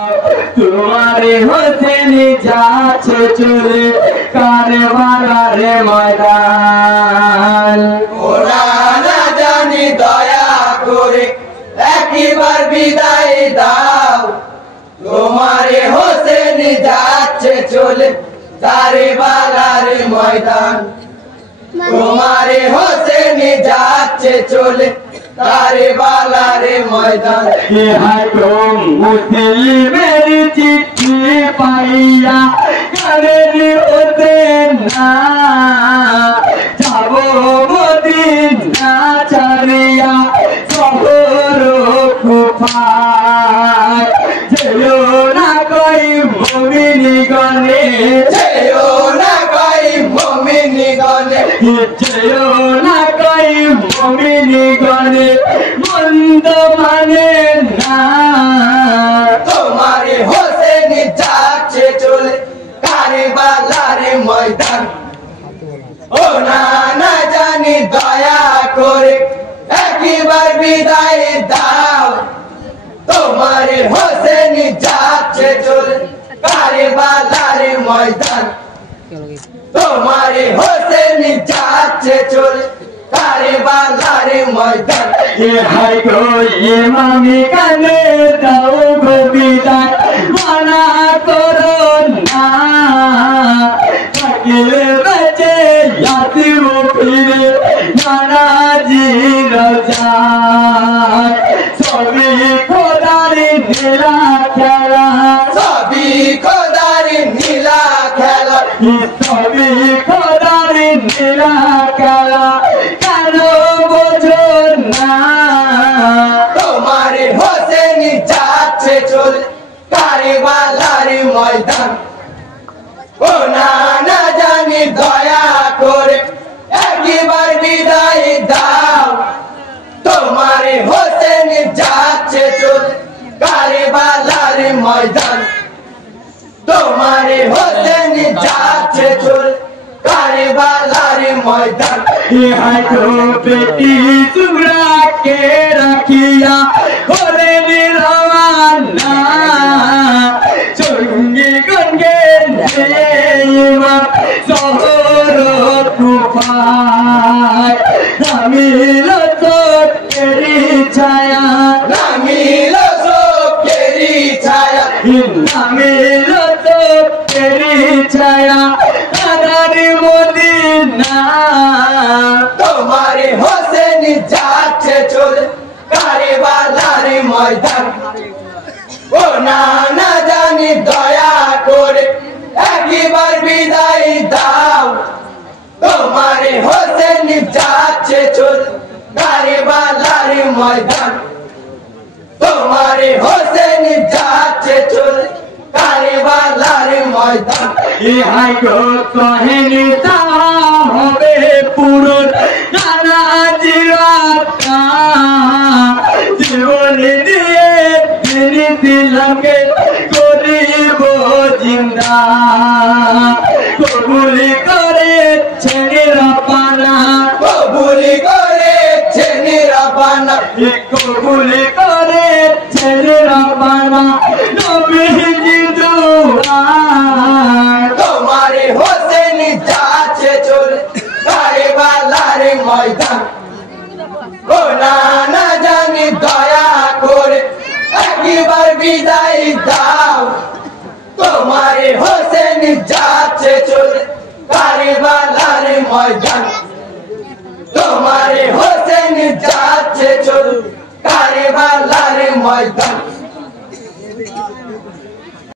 तुम्हारे होसेन जाचे चले कारवारे मैदान ওরা না জানি দয়া করে একবার বিদায় দাও তোমারে হোসেন যাচ্ছে চলে কারবালার ময়দান তোমারে হোসেন যাচ্ছে চলে কারবালার ময়দান ये है तो मुस्लिमेर चिट्ठी पाइया करेली होसेन ना जाबो मदीना छाड़िया शहर कुफाय जेओ ना कोई मुमिनगणे যেও না কই মুমিনগণে যেও না কোই মুমিনগণে মন্দ মানে না তোমারে হোসেন যাচ্ছে চলে কারবালার ময়দান ও না না জানি দয়া করে একবার বিদায় দাও তোমারে হোসেন যাচ্ছে চলে কারবালার ময়দান তোমারে হোসেন যাচ্ছে চলে কারবালার ময়দান ये है कोई इमामी काने दाओ गो बिदाय माना करो ना থাকিলে বেঁচে यातिम फिरे नाना जी रजाय सभी খোদারি নীলা খেলা সবই খোদার নীলা খেলা সবই খোদারি নীলা খেলা কেন বোঝো না তোমারে হোসেন যাচ্ছে চলে কারবালার ময়দান ও না না জানি দয়া করে একবার বিদায় দাও তোমারে হোসেন যাচ্ছে চলে কারবালার ময়দান তোমারে হোসেন যাচ্ছে চলে কারবালার ময়দান है तो बेटी चुरा के रखिया होले निरवाना चुंगी गंगे नेवा शहर कुफाय नामिल तो तेरी छाया নামিল চোখেরি ছায়া नामिल तो तेरी छाया अनारी मदीना তোমারে হোসেন যাচ্ছে চলে কারবালার ময়দান ও না না জানি দয়া করে একবার বিদায় দাও তোমারে হোসেন যাচ্ছে চলে কারবালার ময়দান তোমারে হোসেন যাচ্ছে চলে কারবালার ময়দান ইহাই গো কহেনি তা হবে পুরন নানা জীবনটা জীবনী দিয়ে ফিরি দিলামকে করিব জিন্দা কবুলি করে ছেড়ে রাপানা কবুলি করেছে নিরাপনা কবুলি করে ছেড়ে রাপানা নবীজি দুআ তোমারে হোসেন যাচ্ছে চলে কারবালার ময়দান ও না না জানি দয়া করে একবার বিদায় দাও তোমারে হোসেন যাচ্ছে চলে কারবালার ময়দান তোমারে হোসেন যাচ্ছে চলে কারবালার ময়দান